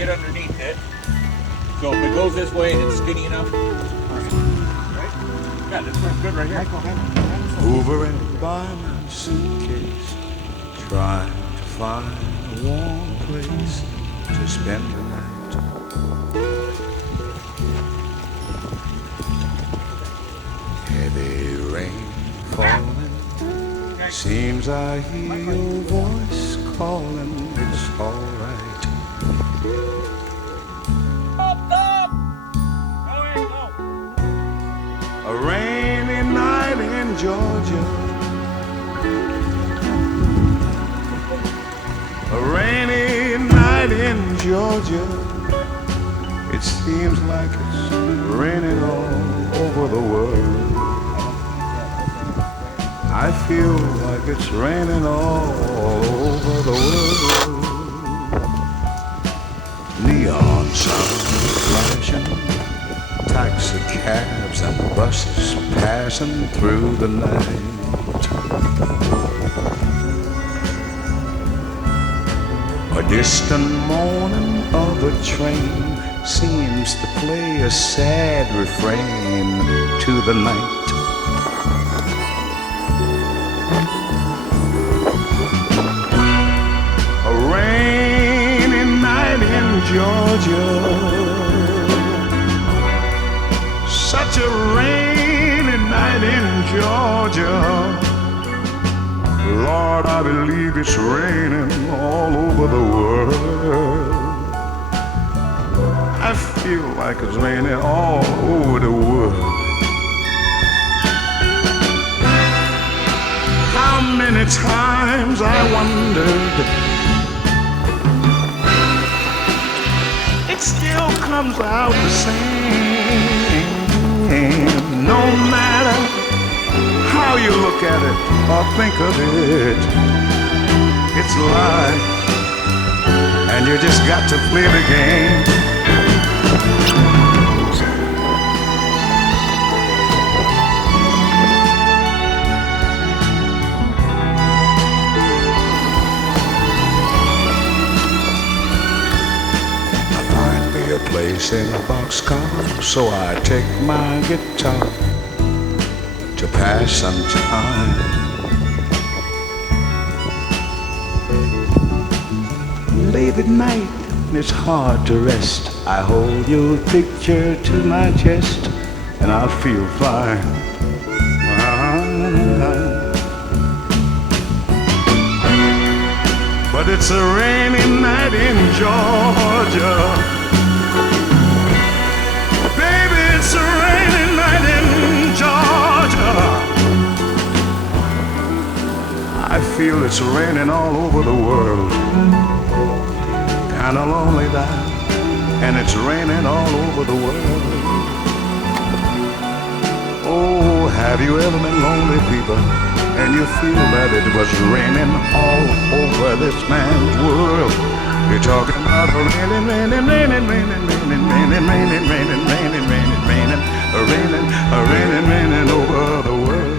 get underneath it. So if it goes this way and it's skinny enough, right? Yeah, this one's good right here. Over and by my suitcase, trying to find a warm place to spend the night. Heavy rain falling, seems I hear your voice calling. It's alright. A rainy night in Georgia, a rainy night in Georgia. It seems like it's raining all over the world. I feel like it's raining all over the world. Neon signs flashing, taxi cabs and buses passing through the night. A distant moaning of a train seems to play a sad refrain to the night. A rainy night in Georgia, such a rainy night in Georgia. Lord, I believe it's raining all over the world. I feel like it's raining all over the world. How many times I wondered, it still comes out the same. No matter how you look at it or think of it, it's life, and you just got to play the game. I find me a place in a boxcar, so I take my guitar to pass some time. Late at night, it's hard to rest. I hold your picture to my chest, and I feel fine. But it's a rainy night in Georgia. Baby, it's a rainy night in Georgia. I feel it's raining all over the world. Kinda lonely now, and it's raining all over the world. Oh, have you ever been lonely, people, and you feel that it was raining all over this man's world? You're talking about raining, raining, raining, raining, raining, raining, raining, raining, raining, raining, raining, raining, raining, raining over the world.